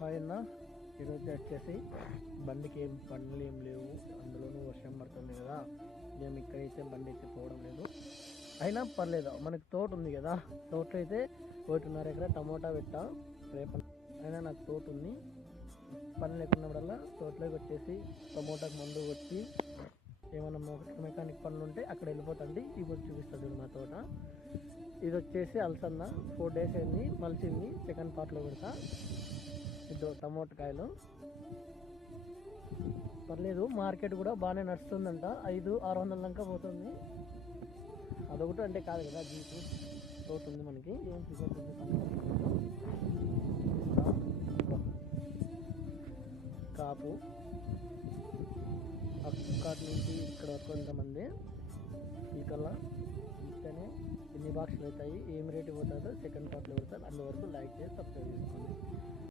Hi అన్న, ఈరోజు వచ్చేసి బండికి ఏం పనులు ఏం లేవు, అందులోనూ వర్షం పడుతుంది కదా. మేము ఇక్కడైతే బండి అయితే పోవడం లేదు. అయినా పర్లేదు, మనకి తోట ఉంది కదా. తోట అయితే 1.5 ఎకరా టమోటా పెట్టా. రేపు అయినా నాకు తోట ఉంది. పని లేకున్నప్పుడల్లా తోటలోకి వచ్చేసి టమోటాకు మందు కొట్టి ఏమైనా మెకానిక్ పనులు ఉంటే అక్కడ వెళ్ళిపోతుంది. ఇప్పుడు చూపిస్తుంది మా తోట. ఇది వచ్చేసి అలసంద 4 days అయింది, మలిచింది. సెకండ్ పార్ట్లో పెడతా. ఇది టమోటకాయలు పర్లేదు, మార్కెట్ కూడా బాగానే నడుస్తుందంట. 500-600 దాకా పోతుంది. అదొకటి అంటే కాదు కదా, జీపు తోట ఉంది మనకి. ఏం చూస్తుంది కాపు అక్కడి నుంచి ఇక్కడ వరకు కొంతమంది ఈకల్లా ఇక్కడనే ఎన్ని బాక్సులు అవుతాయి, ఏం రేటు పోతుందో సెకండ్ పార్ట్లో పెడతారు. అందువరకు లైక్ చేసి సబ్స్క్రైబ్ చేసుకోండి.